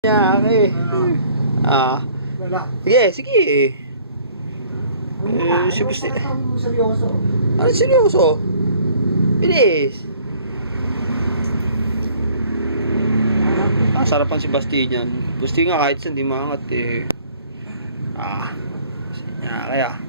Niya, okay. Ah. Sige. Si Busti. Ano seryoso? Bilis. Sarapan si Basti niyan. Busti nga kahit saan di maangat eh. Kaya.